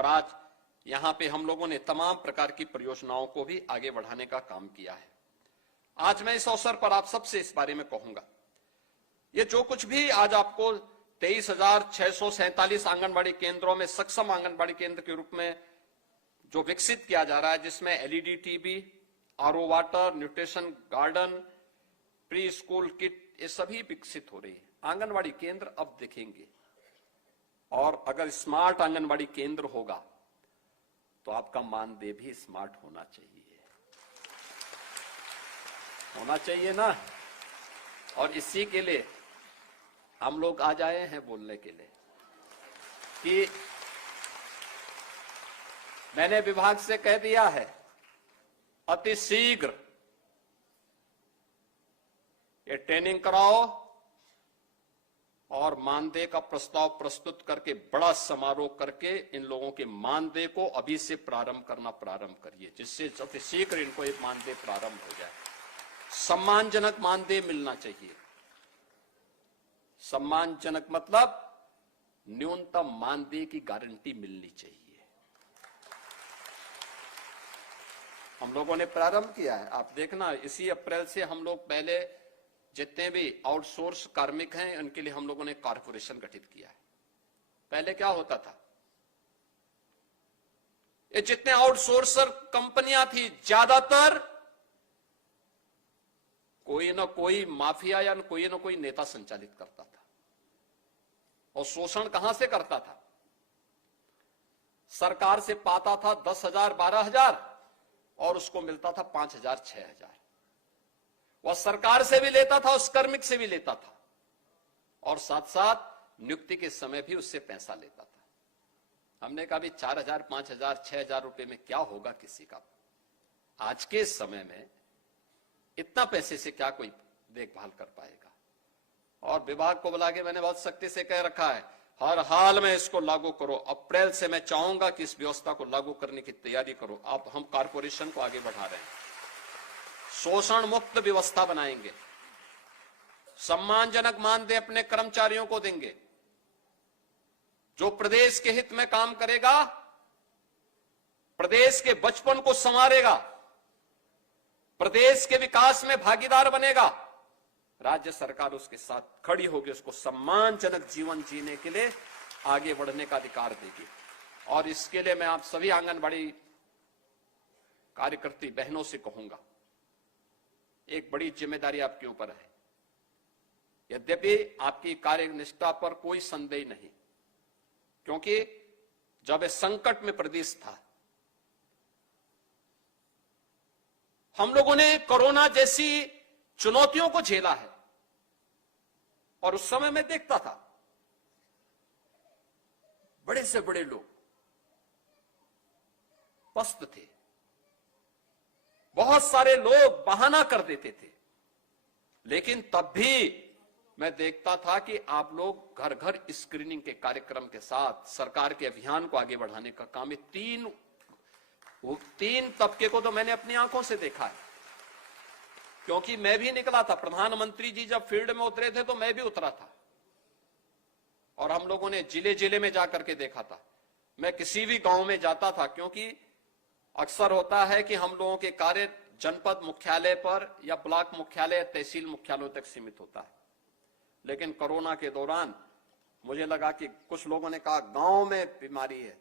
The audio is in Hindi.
और आज यहां पे हम लोगों ने तमाम प्रकार की परियोजनाओं को भी आगे बढ़ाने का काम किया है। आज मैं इस अवसर पर आप सबसे इस बारे में कहूंगा, ये जो कुछ भी आज आपको 23,647 आंगनबाड़ी केंद्रों में सक्षम आंगनबाड़ी केंद्र के रूप में जो विकसित किया जा रहा है, जिसमें LED TV, RO water, nutrition garden, pre school kit, ये सभी विकसित हो रही है। आंगनबाड़ी केंद्र अब दिखेंगे, और अगर स्मार्ट आंगनबाड़ी केंद्र होगा तो आपका मानदेय भी स्मार्ट होना चाहिए ना। और इसी के लिए हम लोग आज आए हैं बोलने के लिए कि मैंने विभाग से कह दिया है, अति शीघ्र ये ट्रेनिंग कराओ और मानदेय का प्रस्ताव प्रस्तुत करके बड़ा समारोह करके इन लोगों के मानदेय को अभी से प्रारंभ करिए, जिससे अति शीघ्र इनको एक मानदेय प्रारंभ हो जाए। सम्मानजनक मानदेय मिलना चाहिए। सम्मानजनक मतलब न्यूनतम मानदेय की गारंटी मिलनी चाहिए। हम लोगों ने प्रारंभ किया है, आप देखना, इसी अप्रैल से हम लोग पहले जितने भी आउटसोर्स कार्मिक हैं उनके लिए हम लोगों ने कॉर्पोरेशन गठित किया है। पहले क्या होता था, ये जितने आउटसोर्सर कंपनियां थी ज्यादातर कोई ना कोई माफिया या कोई ना कोई नेता संचालित करता था। और शोषण कहां से करता था? सरकार से पाता था 10,000 12,000 और उसको मिलता था 5,000 6,000। वह सरकार से भी लेता था, उस कार्मिक से भी लेता था, और साथ साथ नियुक्ति के समय भी उससे पैसा लेता था। हमने कहा भी 4,000 5,000 6,000 रुपए में क्या होगा किसी का? आज के समय में इतना पैसे से क्या कोई देखभाल कर पाएगा? और विभाग को बुला के मैंने बहुत सख्ती से कह रखा है, हर हाल में इसको लागू करो। अप्रैल से मैं चाहूंगा कि इस व्यवस्था को लागू करने की तैयारी करो। अब हम कॉर्पोरेशन को आगे बढ़ा रहे हैं, शोषण मुक्त व्यवस्था बनाएंगे, सम्मानजनक मानदेय अपने कर्मचारियों को देंगे। जो प्रदेश के हित में काम करेगा, प्रदेश के बचपन को संवारेगा, प्रदेश के विकास में भागीदार बनेगा, राज्य सरकार उसके साथ खड़ी होगी, उसको सम्मानजनक जीवन जीने के लिए आगे बढ़ने का अधिकार देगी। और इसके लिए मैं आप सभी आंगनबाड़ी कार्यकर्ती बहनों से कहूंगा, एक बड़ी जिम्मेदारी आपके ऊपर है। यद्यपि आपकी कार्यनिष्ठा पर कोई संदेह नहीं, क्योंकि जब इस संकट में प्रदेश था, हम लोगों ने कोरोना जैसी चुनौतियों को झेला है। और उस समय मैं देखता था बड़े से बड़े लोग पस्त थे, बहुत सारे लोग बहाना कर देते थे, लेकिन तब भी मैं देखता था कि आप लोग घर घर स्क्रीनिंग के कार्यक्रम के साथ सरकार के अभियान को आगे बढ़ाने का काम, तीन तबके को तो मैंने अपनी आंखों से देखा है, क्योंकि मैं भी निकला था। प्रधानमंत्री जी जब फील्ड में उतरे थे तो मैं भी उतरा था, और हम लोगों ने जिले जिले में जाकर के देखा था। मैं किसी भी गांव में जाता था, क्योंकि अक्सर होता है कि हम लोगों के कार्य जनपद मुख्यालय पर या ब्लॉक मुख्यालय, तहसील मुख्यालयों तक सीमित होता है। लेकिन कोरोना के दौरान मुझे लगा कि कुछ लोगों ने कहा गांव में बीमारी है,